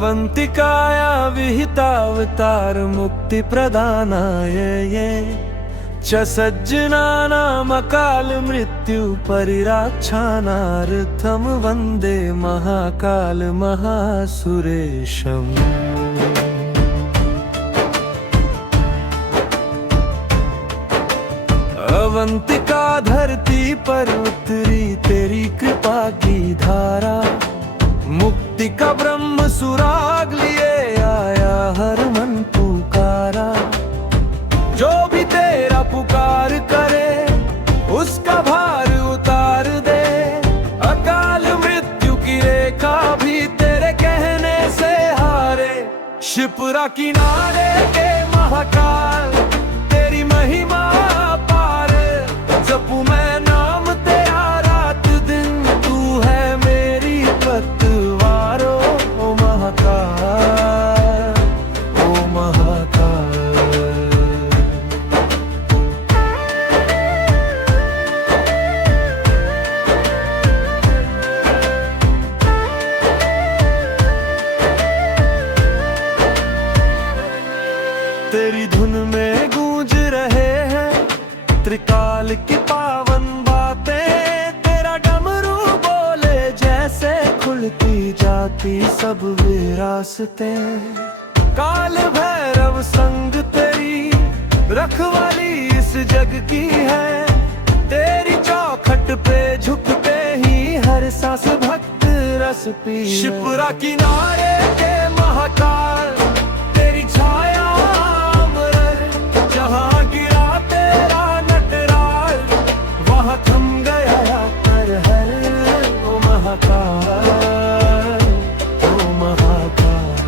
अवंतिकाया विहितावतार मुक्ति प्रदानाय ये च सज्जनानामकाल मृत्यु परिराक्षानार्थं वन्दे महाकाल महासुरेशम्। अवंतिका धरती पर उतरी तेरी कृपा की धारा, मुक्ति का ब्रह्म सुराग लिए आया हर मन पुकारा। जो भी तेरा पुकार करे उसका भार उतार दे, अकाल मृत्यु की रेखा भी तेरे कहने से हारे। शिप्रा किनारे के महाकाल तेरी महिमा पार, जपू मैं नाम तेरा रात दिन, तू है मेरी पतवार। ओ महाकाल, ओ महाकाल। तेरी धुन में गूंज रहे हैं त्रिकाल की पावन बातें, तेरा डमरू बोले जैसे खुलती जाती सब विरासतें। काल भैरव संग तेरी रखवाली इस जग की है, तेरी चौखट पे झुकते ही हर सांस भक्त रस पी। शिप्रा किनारे के महाकाल तेरी छाया अमर, जहाँ गिरा तेरा नटराज वहाँ थम गया कर हर। ओ महाकाल, ओ महाकाल।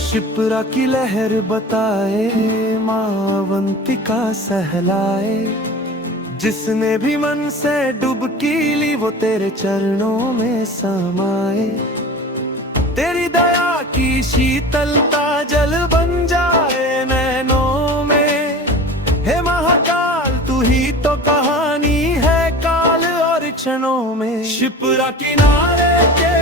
शिप्रा की लहर बताए माँ अवंतिका सहलाए, जिसने भी मन से डुबकी ली वो तेरे चरणों में समाए। तेरी दया की शीतलता जल बन जाए नैनों में, हे महाकाल तू ही तो कहानी है काल और क्षणों में। शिप्रा किनारे के